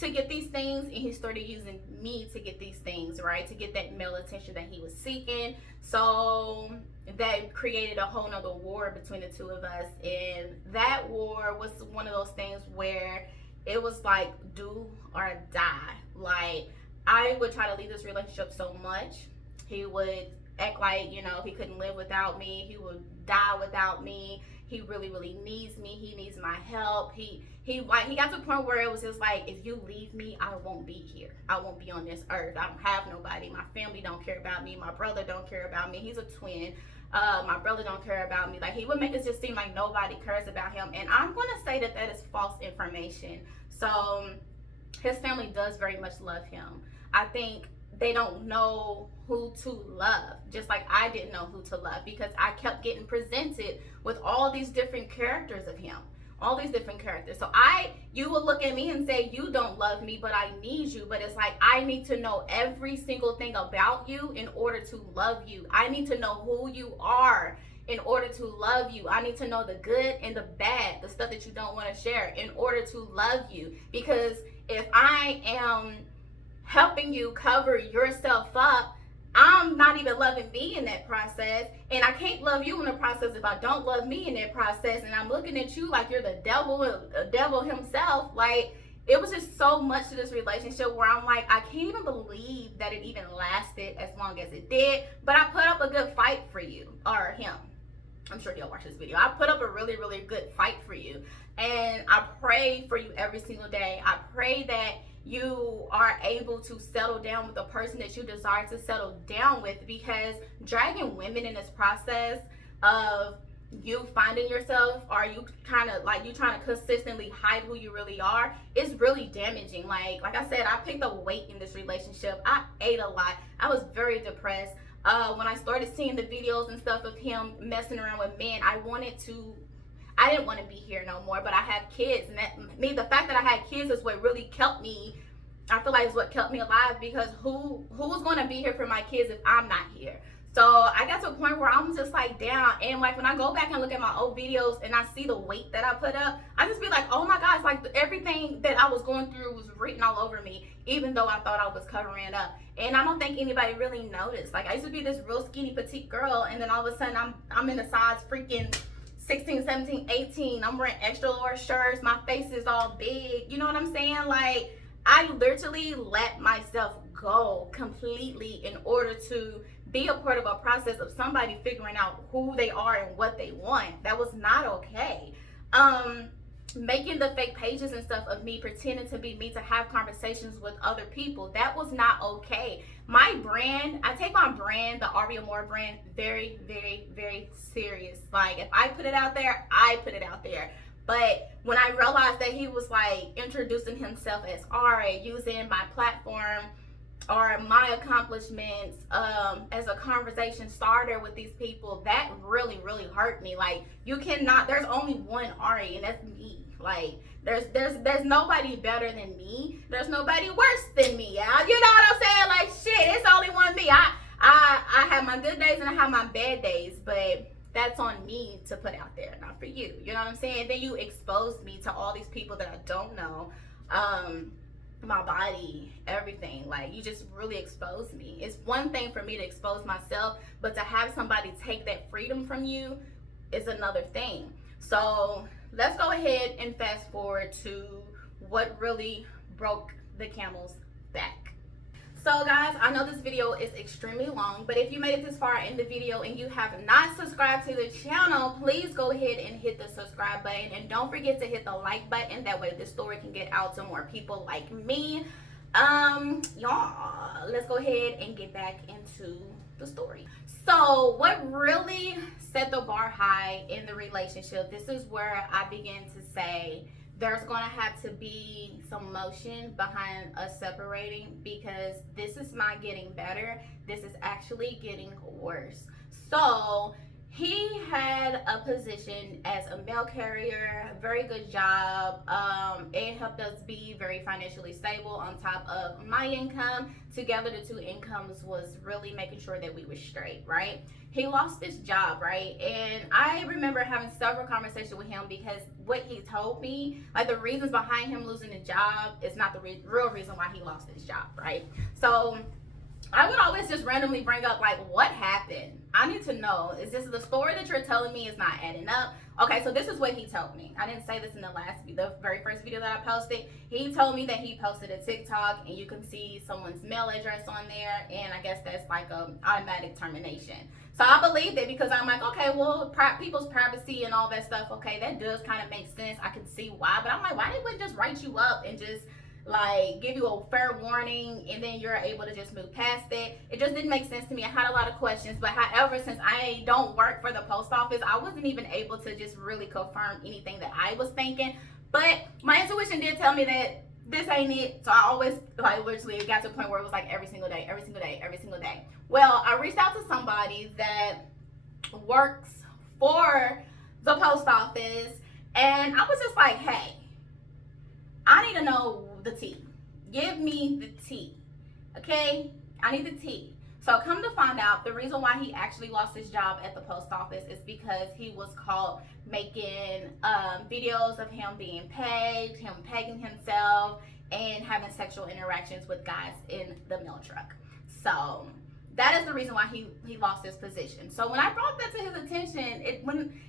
to get these things, and he started using me to get these things, right? To get that male attention that he was seeking. So that created a whole nother war between the two of us, and that war was one of those things where it was like do or die. Like, I would try to leave this relationship so much. He would act like, you know, he couldn't live without me. He would die without me. He really, really needs me. He needs my help. He got to the point where it was just like, if you leave me, I won't be here. I won't be on this earth. I don't have nobody. My family don't care about me. My brother don't care about me. He's a twin. My brother don't care about me. Like, he would make it just seem like nobody cares about him. And I'm going to say that that is false information. So his family does very much love him. I think they don't know who to love, just like I didn't know who to love, because I kept getting presented with all these different characters of him, all these different characters. So you will look at me and say, you don't love me, but I need you. But it's like, I need to know every single thing about you in order to love you. I need to know who you are in order to love you. I need to know the good and the bad, the stuff that you don't want to share, in order to love you. Because if I am helping you cover yourself up, I'm not even loving me in that process. And I can't love you in the process if I don't love me in that process. And I'm looking at you like you're the devil himself. Like, it was just so much to this relationship where I'm like, I can't even believe that it even lasted as long as it did. But I put up a good fight for you, or him. I'm sure he'll watch this video. I put up a really, really good fight for you. And I pray for you every single day. I pray that you are able to settle down with the person that you desire to settle down with, because dragging women in this process of you finding yourself, or you kind of like you trying to consistently hide who you really are, is really damaging. Like I said, I picked up weight in this relationship. I ate a lot. I was very depressed. When I started seeing the videos and stuff of him messing around with men, I didn't want to be here no more. But I have kids, and the fact that I had kids is what really kept me. I feel like it's what kept me alive, because who's going to be here for my kids if I'm not here? So I got to a point where I'm just like down, and like when I go back and look at my old videos and I see the weight that I put up, I just be like, oh my gosh, like everything that I was going through was written all over me, even though I thought I was covering it up. And I don't think anybody really noticed. Like, I used to be this real skinny petite girl, and then all of a sudden I'm in a size freaking 16, 17, 18. I'm wearing extra large shirts. My face is all big. You know what I'm saying? Like, I literally let myself go completely in order to be a part of a process of somebody figuring out who they are and what they want. That was not okay. Making the fake pages and stuff of me pretending to be me to have conversations with other people, that was not okay. My brand, I take my brand, the Arie Amore brand, very, very, very serious. Like, if I put it out there, I put it out there. But when I realized that he was like introducing himself as Arie, using my platform or my accomplishments as a conversation starter with these people, that really, really hurt me. Like, there's only one Arie, and that's me. Like, there's nobody better than me. There's nobody worse than me. You know what I'm saying? Like, shit, it's only one me. I have my good days and I have my bad days, but that's on me to put out there, not for you. You know what I'm saying? Then you expose me to all these people that I don't know. My body, everything. Like, you just really expose me. It's one thing for me to expose myself, but to have somebody take that freedom from you is another thing. So let's go ahead and fast forward to what really broke the camel's back. So guys, I know this video is extremely long, but if you made it this far in the video and you have not subscribed to the channel, please go ahead and hit the subscribe button, and don't forget to hit the like button. That way this story can get out to more people like me. Y'all, let's go ahead and get back into the story. So what really set the bar high in the relationship, this is where I began to say there's going to have to be some motion behind us separating, because this is not getting better. This is actually getting worse. So he had a position as a mail carrier, very good job. It helped us be very financially stable on top of my income. Together, the two incomes was really making sure that we were straight, right? He lost this job, right? And I remember having several conversations with him, because what he told me, like the reasons behind him losing the job is not the real reason why he lost his job, right? So I would always just randomly bring up, like, what happened? I need to know. Is this the story that you're telling me is not adding up? Okay, so this is what he told me. I didn't say this in the very first video that I posted. He told me that he posted a TikTok and you can see someone's mail address on there, and I guess that's like a automatic termination. So I believed it because I'm like, okay, well, people's privacy and all that stuff, okay, that does kind of make sense. I can see why, but I'm like, why didn't we just write you up and just like give you a fair warning and then you're able to just move past it? It just didn't make sense to me. I had a lot of questions, but however, since I don't work for the post office, I wasn't even able to just really confirm anything that I was thinking. But my intuition did tell me that this ain't it. So I always, like, literally got to a point where it was like every single day, every single day, every single day. Well, I reached out to somebody that works for the post office, and I was just like, hey, I need to know the tea. Give me the tea. Okay? I need the tea. So come to find out, the reason why he actually lost his job at the post office is because he was caught making videos of him being pegged, him pegging himself, and having sexual interactions with guys in the mail truck. So that is the reason why he lost his position. So when I brought that to his attention,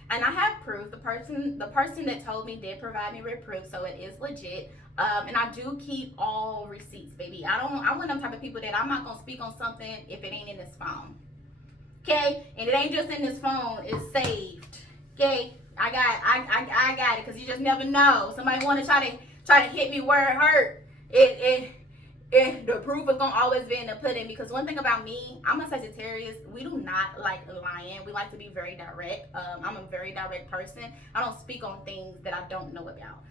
and I have proof. The person that told me did provide me with proof, so it is legit. And I do keep all receipts, baby. I'm one of them type of people that I'm not gonna speak on something if it ain't in this phone. Okay, and it ain't just in this phone. It's saved. Okay, I got it, because you just never know. Somebody want to try to hit me where it hurt. The proof is gonna always be in the pudding, because one thing about me, I'm a Sagittarius. We do not like lying. We like to be very direct. I'm a very direct person. I don't speak on things that I don't know about.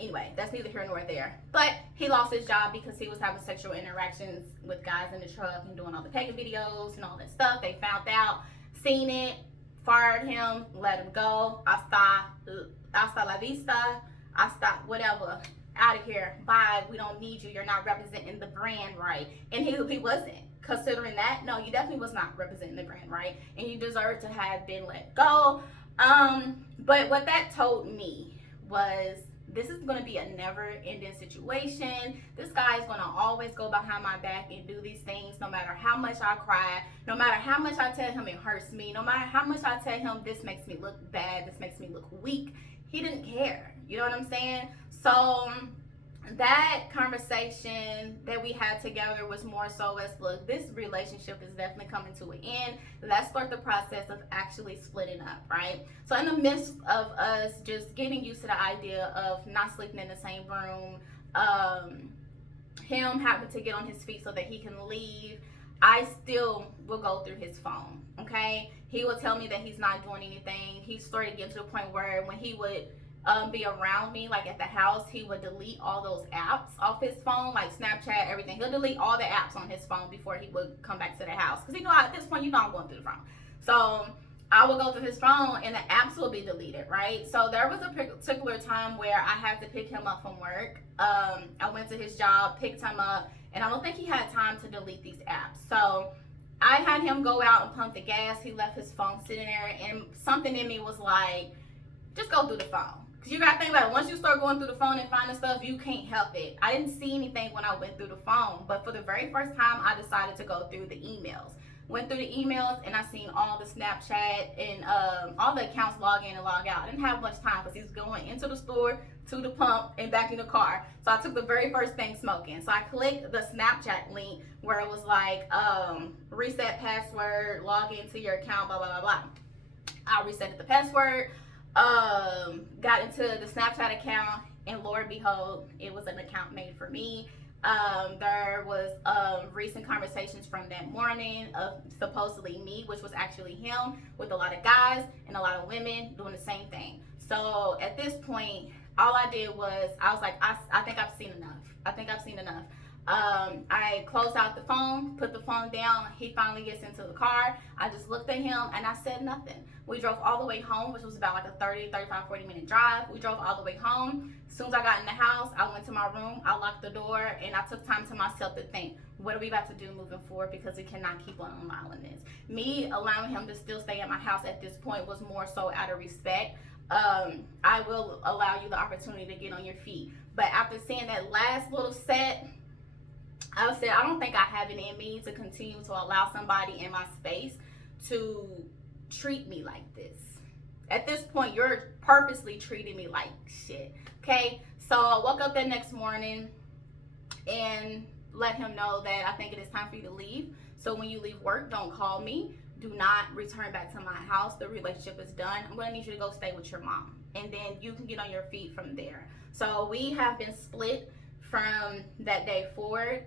Anyway, that's neither here nor there. But he lost his job because he was having sexual interactions with guys in the truck and doing all the pegging videos and all that stuff. They found out, seen it, fired him, let him go. Hasta la vista. Hasta whatever. Out of here. Bye. We don't need you. You're not representing the brand right. And he wasn't. Considering that, no, you definitely was not representing the brand right. And you deserve to have been let go. But what that told me was, this is going to be a never-ending situation. This guy is going to always go behind my back and do these things, no matter how much I cry, no matter how much I tell him it hurts me, no matter how much I tell him this makes me look bad, this makes me look weak. He didn't care. You know what I'm saying? So that conversation that we had together was more so as, look, this relationship is definitely coming to an end. Let's start the process of actually splitting up, right? So in the midst of us just getting used to the idea of not sleeping in the same room, him having to get on his feet so that he can leave, I still will go through his phone, okay? He will tell me that he's not doing anything. He started getting to the point where when he would be around me, like at the house, he would delete all those apps off his phone, like Snapchat, everything. He'll delete all the apps on his phone before he would come back to the house, because at this point, I'm going through the phone. So I will go through his phone and the apps will be deleted, right? So there was a particular time where I had to pick him up from work. I went to his job, picked him up, and I don't think he had time to delete these apps. So I had him go out and pump the gas. He left his phone sitting there, and something in me was like, just go through the phone. Because you got to think about it. Once you start going through the phone and finding stuff, you can't help it. I didn't see anything when I went through the phone. But for the very first time, I decided to go through the emails. Went through the emails, and I seen all the Snapchat and all the accounts log in and log out. I didn't have much time because he was going into the store, to the pump, and back in the car. So I took the very first thing smoking. So I clicked the Snapchat link where it was like, reset password, log into your account, blah, blah, blah, blah. I reset the password. Got into the Snapchat account, and Lord behold, it was an account made for me. There was recent conversations from that morning of supposedly me, which was actually him, with a lot of guys and a lot of women doing the same thing. So at this point, all I did was, I was like, I think I've seen enough. I closed out the phone, put the phone down. He finally gets into the car. I just looked at him and I said nothing. We drove all the way home, which was about like a 35, 40-minute drive. We drove all the way home. As soon as I got in the house, I went to my room, I locked the door, and I took time to myself to think, what are we about to do moving forward? Because we cannot keep on allowing this. Me allowing him to still stay at my house at this point was more so out of respect. I will allow you the opportunity to get on your feet. But after seeing that last little set, I said, I don't think I have it in me to continue to allow somebody in my space to treat me like this. At this point, you're purposely treating me like shit. Okay? So I woke up that next morning and let him know that I think it is time for you to leave. So when you leave work, don't call me. Do not return back to my house. The relationship is done. I'm going to need you to go stay with your mom. And then you can get on your feet from there. So we have been split from that day forward.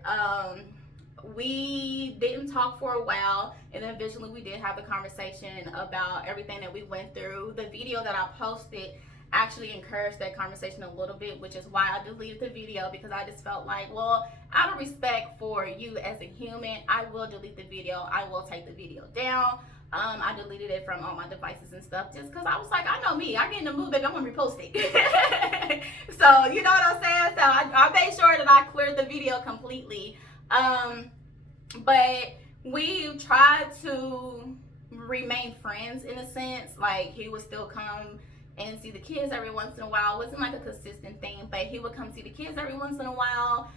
We didn't talk for a while, and then eventually we did have a conversation about everything that we went through. The video that I posted actually encouraged that conversation a little bit, which is why I deleted the video, because I just felt like, well, out of respect for you as a human, I will delete the video. I will take the video down. I deleted it from all my devices and stuff just because I was like, I know me. I get in the mood, baby. I'm going to repost it. So, you know what I'm saying? So, I made sure that I cleared the video completely. But we tried to remain friends in a sense. Like, he would still come and see the kids every once in a while. It wasn't like a consistent thing, but he would come see the kids every once in a while.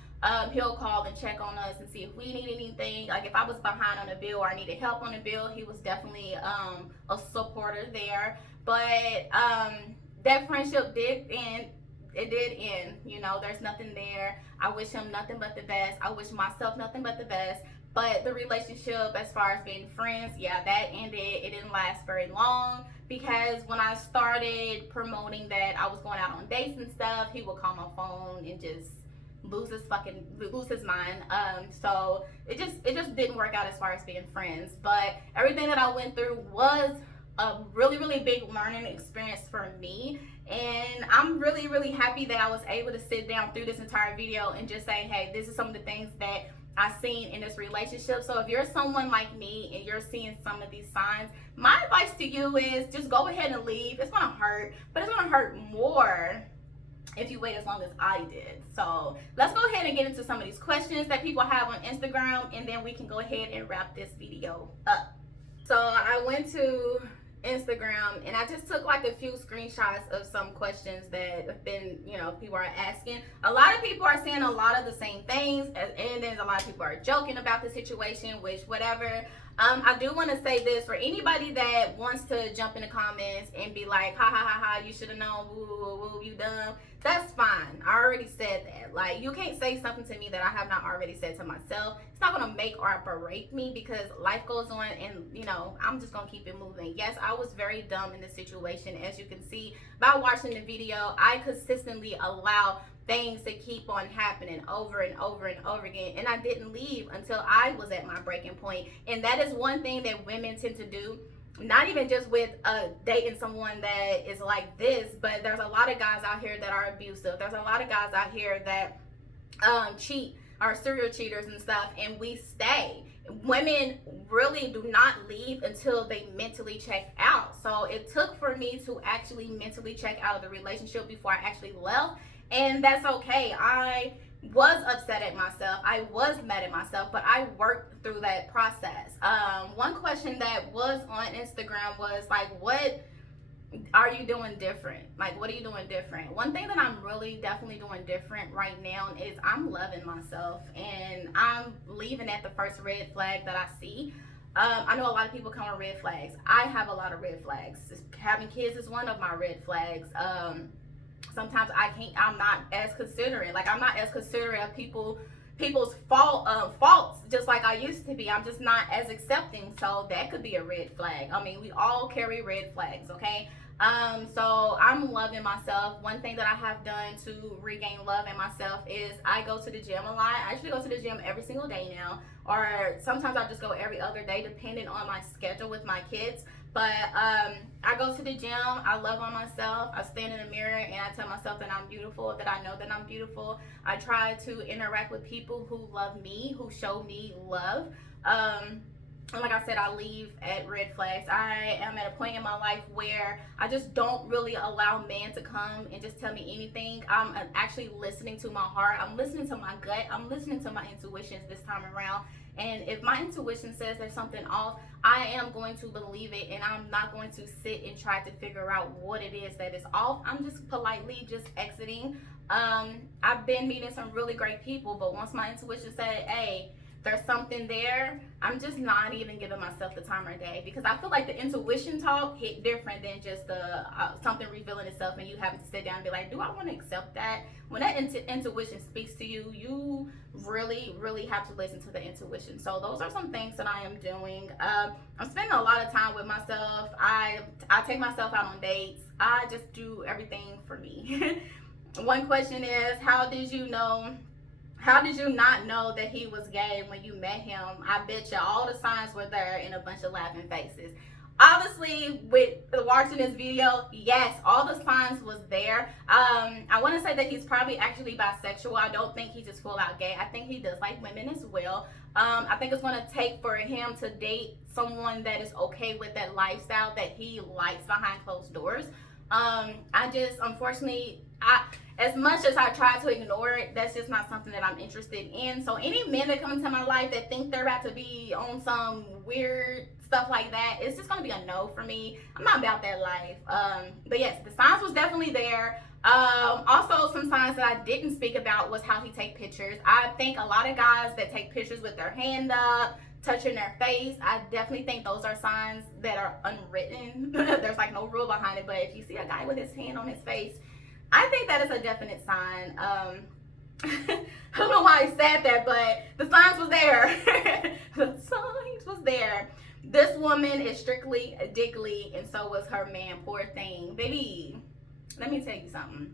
He'll call and check on us and see if we need anything. Like if I was behind on a bill or I needed help on a bill, he was definitely a supporter there. But that friendship did end. It did end. You know, there's nothing there. I wish him nothing but the best. I wish myself nothing but the best. But the relationship, as far as being friends, yeah, that ended. It didn't last very long because when I started promoting that I was going out on dates and stuff, he would call my phone and just lose his mind. So it just didn't work out as far as being friends. But everything that I went through was a really big learning experience for me, and I'm really happy that I was able to sit down through this entire video and just say, hey, this is some of the things that I've seen in this relationship. So if you're someone like me and you're seeing some of these signs, my advice to you is just go ahead and leave. It's gonna hurt, but it's gonna hurt more if you wait as long as I did. So let's go ahead and get into some of these questions that people have on Instagram, and then we can go ahead and wrap this video up. So I went to Instagram and I just took like a few screenshots of some questions that have been, you know, people are asking. A lot of people are saying a lot of the same things, and then a lot of people are joking about the situation, which whatever. I do want to say this for anybody that wants to jump in the comments and be like, ha ha ha ha, you should have known, woo woo woo, you dumb. That's fine. I already said that. Like, you can't say something to me that I have not already said to myself. It's not going to make or break me because life goes on, and, you know, I'm just going to keep it moving. Yes, I was very dumb in this situation. As you can see by watching the video, I consistently allow things to keep on happening over and over and over again, and I didn't leave until I was at my breaking point. And that is one thing that women tend to do, not even just with dating someone that is like this, but there's a lot of guys out here that are abusive. There's a lot of guys out here that cheat, are serial cheaters and stuff, and we stay. Women really do not leave until they mentally check out. So it took for me to actually mentally check out of the relationship before I actually left. And that's okay. I was upset at myself. I was mad at myself, but I worked through that process. One question that was on Instagram was like, what are you doing different? Like, what are you doing different? One thing that I'm really definitely doing different right now is I'm loving myself, and I'm leaving at the first red flag that I see. I know a lot of people come with red flags. I have a lot of red flags. Having kids is one of my red flags. Sometimes I'm not as considerate. Like, I'm not as considerate of people's faults just like I used to be. I'm just not as accepting. So that could be a red flag. I mean, we all carry red flags, okay? So I'm loving myself. One thing that I have done to regain love in myself is I go to the gym a lot. I actually go to the gym every single day now, or sometimes I just go every other day depending on my schedule with my kids. But I go to the gym, I love on myself, I stand in the mirror and I tell myself that I'm beautiful, that I know that I'm beautiful. I try to interact with people who love me, who show me love. And like I said, I leave at red flags. I am at a point in my life where I just don't really allow men to come and just tell me anything. I'm actually listening to my heart. I'm listening to my gut. I'm listening to my intuitions this time around. And if my intuition says there's something off, I am going to believe it, and I'm not going to sit and try to figure out what it is that is off. I'm just politely just exiting. I've been meeting some really great people, but once my intuition said, hey, there's something there, I'm just not even giving myself the time of day, because I feel like the intuition talk hit different than just the something revealing itself and you having to sit down and be like, do I want to accept that? When that intuition speaks to you, you really have to listen to the intuition. So those are some things that I am doing. I'm spending a lot of time with myself. I take myself out on dates. I just do everything for me. One question is, how did you not know that he was gay when you met him? I bet you all the signs were there and a bunch of laughing faces. Obviously, with watching this video, yes, all the signs was there. I want to say that he's probably actually bisexual. I don't think he's just full out gay. I think he does like women as well. I think it's going to take for him to date someone that is okay with that lifestyle that he likes behind closed doors. Unfortunately, as much as I try to ignore it, that's just not something that I'm interested in. So any men that come into my life that think they're about to be on some weird stuff like that, it's just going to be a no for me. I'm not about that life. But yes, the signs was definitely there. Also, some signs that I didn't speak about was how he take pictures. I think a lot of guys that take pictures with their hand up, touching their face, I definitely think those are signs that are unwritten. There's like no rule behind it, but if you see a guy with his hand on his face, I think that is a definite sign. I don't know why I said that, but the signs was there. The signs was there. This woman is strictly dickly, and so was her man. Poor thing. Baby, let me tell you something.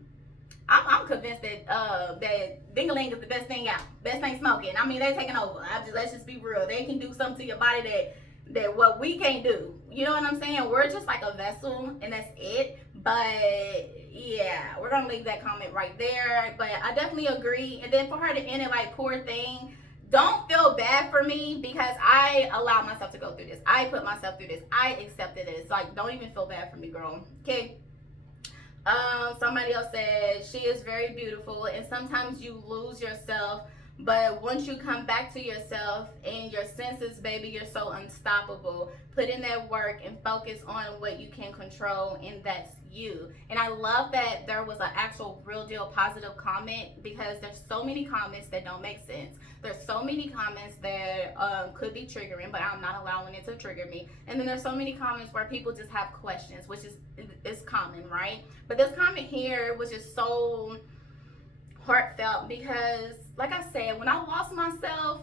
I'm convinced that that ding-a-ling is the best thing out. Best thing smoking. I mean, they're taking over. Let's just be real. They can do something to your body that what we can't do. You know what I'm saying? We're just like a vessel, and that's it. But yeah, we're gonna leave that comment right there. But I definitely agree. And then for her to end it like, poor thing, don't feel bad for me, because I allowed myself to go through this. I put myself through this. I accepted it. It's like, don't even feel bad for me, girl. Okay. Somebody else said, she is very beautiful, and sometimes you lose yourself, but once you come back to yourself and your senses, baby, you're so unstoppable. Put in that work and focus on what you can control, and that's you. And I love that there was an actual real deal positive comment, because there's so many comments that don't make sense. There's so many comments that could be triggering, but I'm not allowing it to trigger me. And then there's so many comments where people just have questions, which is common, right? But this comment here was just so heartfelt, because like I said, when I lost myself,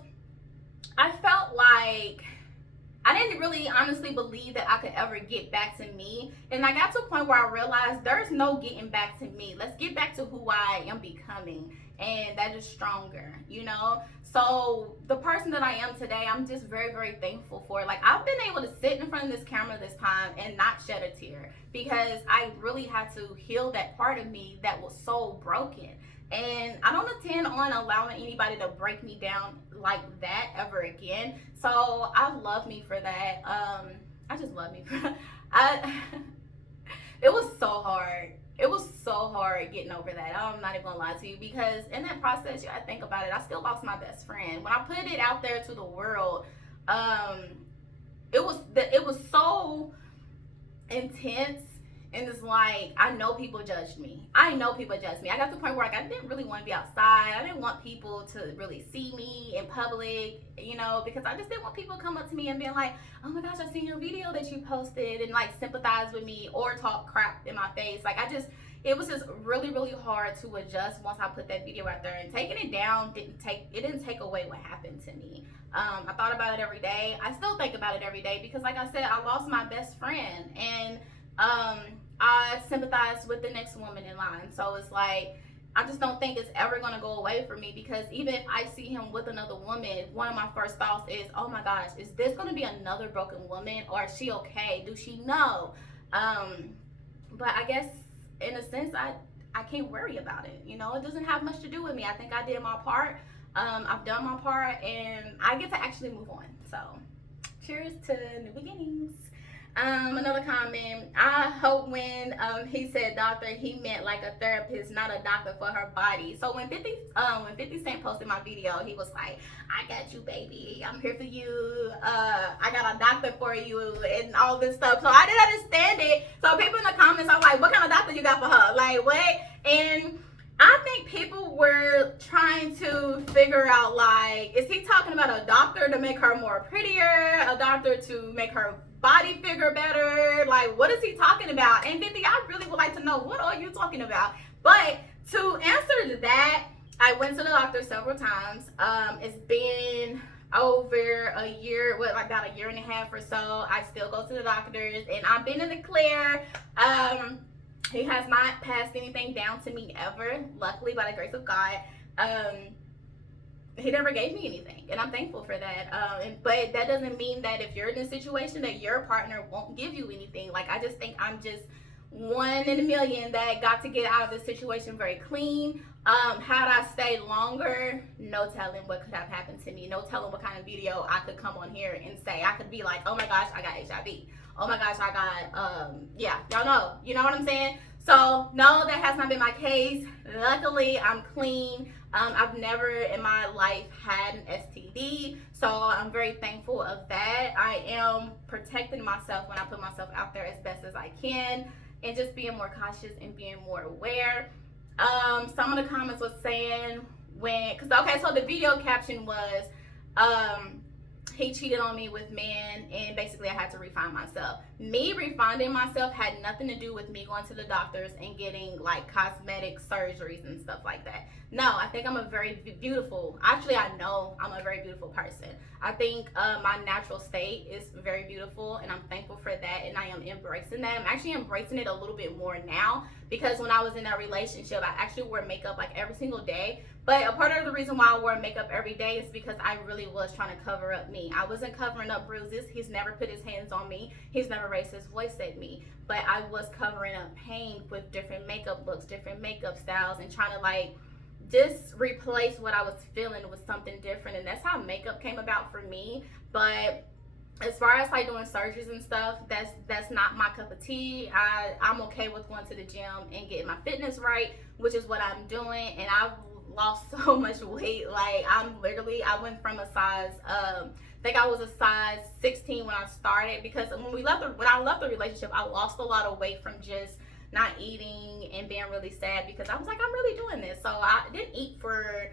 I felt like I didn't really honestly believe that I could ever get back to me. And I got to a point where I realized there's no getting back to me. Let's get back to who I am becoming. And that is stronger, you know? So the person that I am today, I'm just very thankful for. Like, I've been able to sit in front of this camera this time and not shed a tear, because I really had to heal that part of me that was so broken. And I don't intend on allowing anybody to break me down like that ever again. So I love me for that. I just love me for that. It was so hard. It was so hard getting over that. I'm not even gonna lie to you, because in that process, you gotta think about it. I still lost my best friend. When I put it out there to the world, it was so intense. And it's like, I know people judged me. I got to the point where, like, I didn't really want to be outside. I didn't want people to really see me in public, you know, because I just didn't want people to come up to me and be like, oh my gosh, I seen your video that you posted, and like sympathize with me or talk crap in my face. Like, it was just really hard to adjust once I put that video out there. And taking it down didn't take away what happened to me. I thought about it every day. I still think about it every day, because like I said, I lost my best friend, and I sympathize with the next woman in line. So it's like, I just don't think it's ever going to go away from me, because even if I see him with another woman, one of my first thoughts is, oh my gosh, is this going to be another broken woman, or is she okay? Do she know? But I guess in a sense, I can't worry about it. You know, it doesn't have much to do with me. I think I did my part. I've done my part, and I get to actually move on. So cheers to new beginnings. Another comment, I hope when he said doctor, he meant like a therapist, not a doctor for her body. So when 50 Cent posted my video, he was like, I got you, baby, I'm here for you, I got a doctor for you, and all this stuff. So I didn't understand it. So people in the comments are like, what kind of doctor you got for her? Like, what? And I think people were trying to figure out, like, is he talking about a doctor to make her more prettier, a doctor to make her body figure better? Like, what is he talking about? And Vicky, I really would like to know, what are you talking about? But to answer that, I went to the doctor several times. It's been over a year, like about a year and a half or so. I still go to the doctors, and I've been in the clear. He has not passed anything down to me ever, luckily, by the grace of God. He never gave me anything, and I'm thankful for that. But that doesn't mean that if you're in a situation that your partner won't give you anything. Like, I just think I'm just one in a million that got to get out of this situation very clean. Had I stayed longer, no telling what could have happened to me. No telling what kind of video I could come on here and say. I could be like, oh my gosh, I got HIV. Oh my gosh, I got, yeah, y'all know. You know what I'm saying? So, no, that has not been my case. Luckily, I'm clean. I've never in my life had an STD, so I'm very thankful of that. I am protecting myself when I put myself out there as best as I can, and just being more cautious and being more aware. Some of the comments was saying so the video caption was, he cheated on me with men, and basically I had to refine myself. Me refining myself had nothing to do with me going to the doctors and getting like cosmetic surgeries and stuff like that. No, I think I'm a very beautiful, actually I know I'm a very beautiful person. I think my natural state is very beautiful, and I'm thankful for that, and I am embracing that. I'm actually embracing it a little bit more now, because when I was in that relationship, I actually wore makeup like every single day. But a part of the reason why I wore makeup every day is because I really was trying to cover up me. I wasn't covering up bruises. He's never put his hands on me. He's never raised his voice at me. But I was covering up pain with different makeup looks, different makeup styles, and trying to like just replace what I was feeling with something different. And that's how makeup came about for me. But as far as like doing surgeries and stuff, that's not my cup of tea. I'm okay with going to the gym and getting my fitness right, which is what I'm doing. And I've lost so much weight. Like, I went from a size, I think I was a size 16 when I started, because when I left the relationship, I lost a lot of weight from just not eating and being really sad, because I was like, I'm really doing this. So I didn't eat for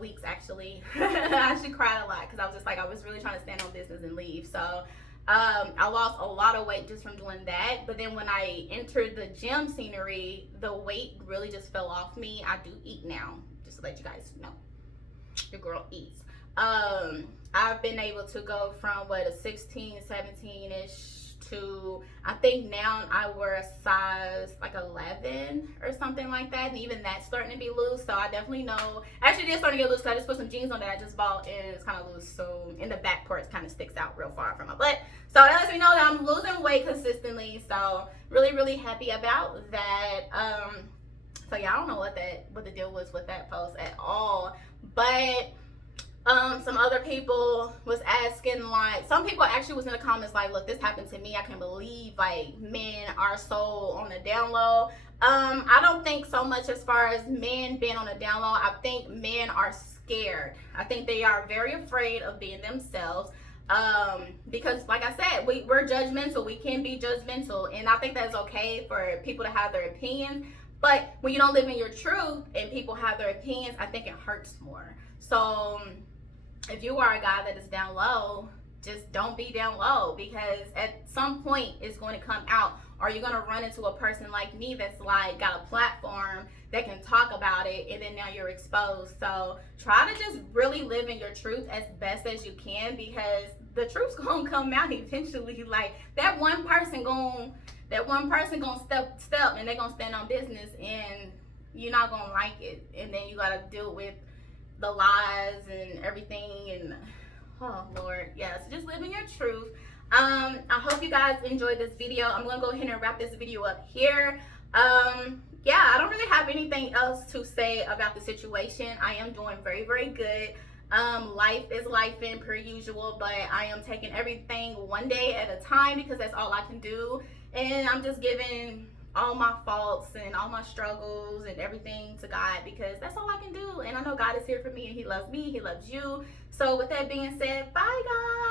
weeks, actually. I actually cried a lot, because I was just like, I was really trying to stand on business and leave. So I lost a lot of weight just from doing that. But then when I entered the gym scenery, the weight really just fell off me. I do eat now, just to let you guys know. Your girl eats. I've been able to go from a 16, 17-ish to, I think now I wear a size like 11 or something like that, and even that's starting to be loose. So I definitely know, actually it is starting to get loose, because I just put some jeans on that I just bought, and it's kind of loose, so in the back part kind of sticks out real far from my butt. So that lets me know that I'm losing weight consistently, so really happy about that. So yeah, I don't know what the deal was with that post at all, but some other people was asking, like, some people actually was in the comments like, look, this happened to me, I can't believe like men are so on the down low. I don't think so much as far as men being on the down low. I think men are scared. I think they are very afraid of being themselves, because like I said, we're judgmental. We can be judgmental, and I think that's okay for people to have their opinions. But when you don't live in your truth and people have their opinions, I think it hurts more. So if you are a guy that is down low, just don't be down low, because at some point it's going to come out, or you're going to run into a person like me that's like got a platform that can talk about it, and then now you're exposed. So try to just really live in your truth as best as you can, because the truth's going to come out eventually. Like, that one person going to step and they're going to stand on business, and you're not going to like it, and then you got to deal with the lies and everything, and oh Lord, yes, just live in your truth. I hope you guys enjoyed this video. I'm gonna go ahead and wrap this video up here. Yeah, I don't really have anything else to say about the situation. I am doing very good. Life is lifing per usual, but I am taking everything one day at a time, because that's all I can do, and I'm just giving all my faults and all my struggles and everything to God, because that's all I can do. And I know God is here for me, and he loves me, he loves you. So with that being said, bye guys.